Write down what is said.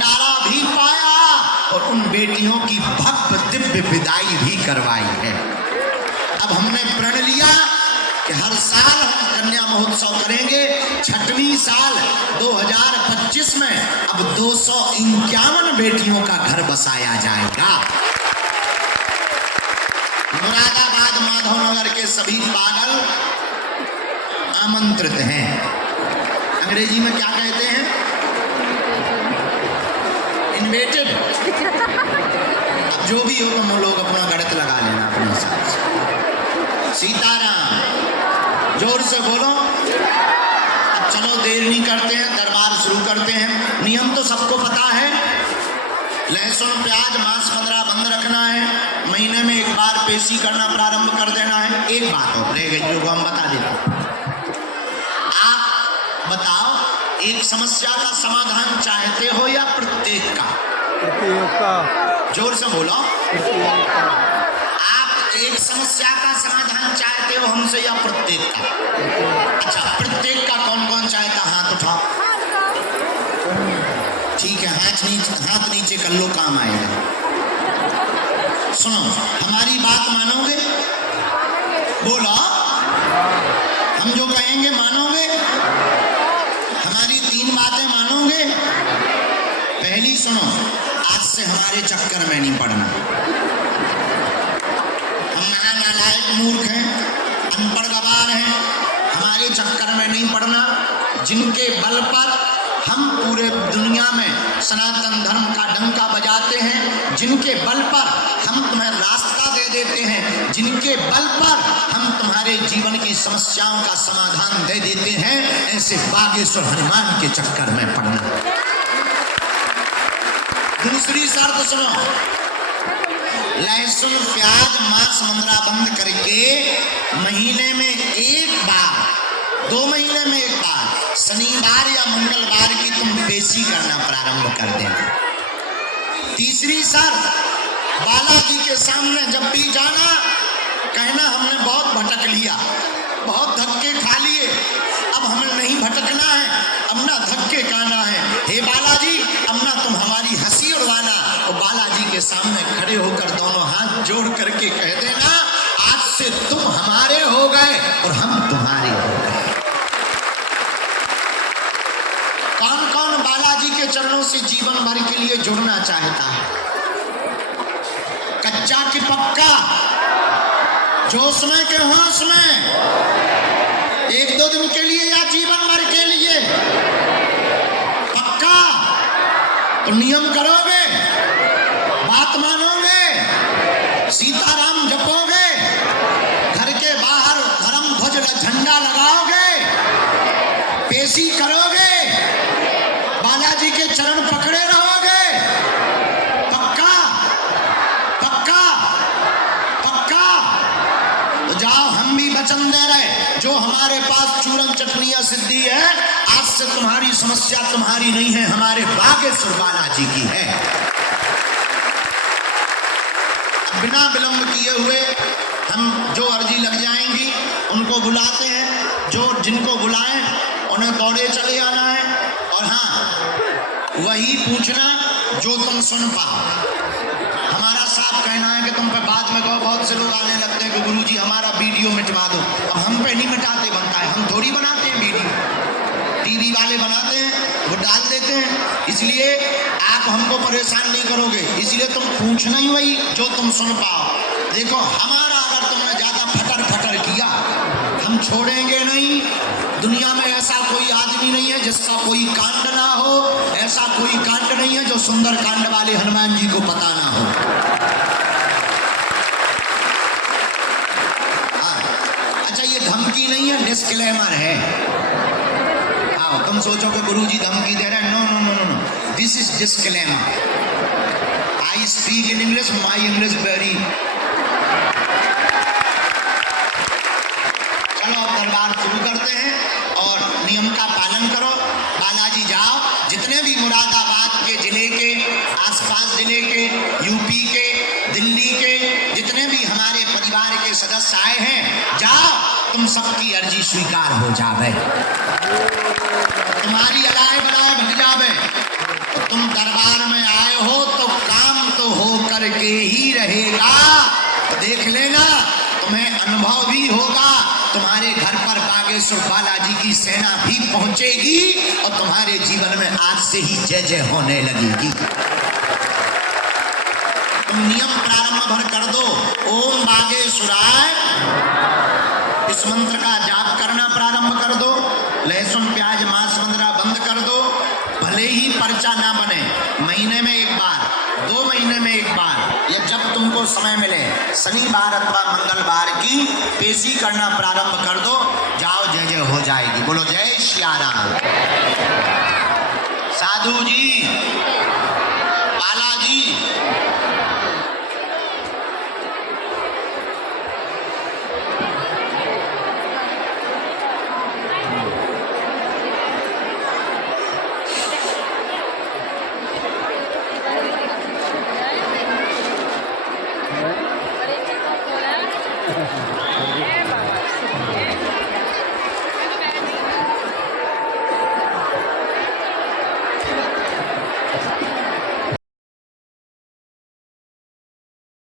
भंडारा भी पाया और उन बेटियों की भव्य दिव्य विदाई भी करवाई है। अब हमने प्रण लिया कि हर साल हम कन्या महोत्सव करेंगे। 6वीं साल 2025 में अब 251 बेटियों का घर बसाया जाएगा। मुरादाबाद माधवनगर के सभी पागल आमंत्रित हैं। अंग्रेजी में क्या कहते हैं? इनवाइटेड। जो भी हो तुम लोग अपना गणित लगा लेना अपने हिसाब से। सीताराम, जोर से बोलो। अब चलो देर नहीं करते हैं, दरबार शुरू करते हैं। नियम तो सबको पता है, लहसुन प्याज मांस 15 बंद रखना है, महीने में एक बार पेशी करना प्रारंभ कर देना है। एक बात और रह गई जो हम बता देते हैं। आप बताओ, एक समस्या का समाधान चाहते हो या प्रत्येक का? प्रत्येक का। जोर से बोलो। आप एक समस्या का समाधान चाहते हो हमसे या प्रत्येक का? अच्छा, प्रत्येक का कौन कौन चाहता? हाथ उठाओ। ठीक है, हाथ नीचे कर लो, काम आएगा। सुनो, हमारी बात मानोगे? बोलो, हम जो कहेंगे मानोगे? हमारी 3 बातें मानोगे? पहली सुनो, आज से हमारे चक्कर में नहीं पड़ना। हम महानालायक मूर्ख हैं, अनपढ़ गवार हैं, हमारे चक्कर में नहीं पड़ना। जिनके बल पर हम पूरे दुनिया में सनातन धर्म का डंका बजाते हैं, जिनके बल पर हम तुम्हें रास्ता दे देते हैं, जिनके बल पर हम तुम्हारे जीवन की समस्याओं का समाधान दे देते हैं, ऐसे बागेश्वर हनुमान के चक्कर में पड़ना। दूसरी शर्त सुनो, लहसुन प्याज मांस मंदरा बंद करके महीने में एक बार, 2 महीने में एक बार, शनिवार या मंगलवार की तुम पेशी करना प्रारंभ कर देना। तीसरी शर्त, बालाजी के सामने जब भी जाना, कहना हमने बहुत भटक लिया, बहुत धक्के खा लिए, अब हमें नहीं भटकना है, अब ना धक्के खाना है। हे बालाजी, अब ना तुम हमारी हंसी उड़वाना। और बालाजी के सामने खड़े होकर दोनों हाथ जोड़ करके कह देना, आज से तुम हमारे हो गए और हम तुम्हारे हो गए। कौन कौन बालाजी के चरणों से जीवन भर के लिए जुड़ना चाहता है? कच्चा कि पक्का? जोश में के होश में? 1-2 दिन के लिए या जीवन भर के लिए? पक्का? तो नियम करोगे, बात मानोगे, सीताराम जपोगे, घर के बाहर धर्म ध्वज झंडा लगाओगे, पेशी करोगे, बालाजी के चरण पकड़े रहोगे? पक्का? पक्का? पक्का? तो जाओ, हम भी वचन दे रहे, जो हमारे पास चूरन चटनियां सिद्धि है, आज से तुम्हारी समस्या तुम्हारी नहीं है, हमारे बागेश्वर बालाजी की है। बिना विलंब किए हुए हम जो अर्जी लग जाएंगी उनको बुलाते हैं। जो जिनको बुलाएं उन्हें दौड़े चले आना है, और हाँ, वही पूछना जो तुम सुन पाओ। हमारा साफ कहना है कि तुम पे बाद में कहो, बहुत से लोग आने लगते हैं कि गुरुजी हमारा वीडियो मिटवा दो। अब हम पे नहीं मिटाते बनता है, हम थोड़ी बनाते हैं वीडियो, टीवी वाले बनाते हैं, वो डाल देते हैं। इसलिए आप हमको परेशान नहीं करोगे, इसलिए तुम पूछना ही वही जो तुम सुन पाओ। देखो, हमारा अगर तुमने ज्यादा फटर फटर किया, हम छोड़ेंगे नहीं। दुनिया में ऐसा कोई आदमी नहीं है जिसका कोई कांड ना हो, ऐसा कोई कांड नहीं है जो सुंदर कांड वाले हनुमान जी को पता ना हो। अच्छा, ये धमकी नहीं है, डिस्क्लेमर है। आओ, तुम सोचो कि गुरुजी धमकी दे रहे हैं। No no no no, this is disclaimer. I speak in English, my English very. चलो अब दरबार शुरू करते हैं और नियम का पालन करो। बालाजी जाओ, जितने भी मुरादाबाद के जिले के, आसपास जिले के, यूपी के, दिल्ली के जितने भी हमारे परिवार के सदस्य आए हैं, जाओ, तुम सबकी अर्जी स्वीकार हो जावे, तुम्हारी अलाए बलाए भग जावे, तो तुम दरबार बागेश्वर बालाजी की सेना भी पहुंचेगी और तुम्हारे जीवन में आज से ही जय जय होने लगेगी। तुम नियम प्रारंभ भर कर दो, ओम बागेश्वराय, इस मंत्र का जाप करना प्रारंभ कर दो। लहसुन प्याज मांस मंदरा बंद कर दो। भले ही पर्चा ना बने, महीने में एक बार, 2 महीने में एक बार, या जब तुमको समय मिले शनिवार अथवा मंगलवार की पेशी करना प्रारंभ कर दो। जाओ, जय जय हो जाएगी। बोलो जय श्री राम। साधु जी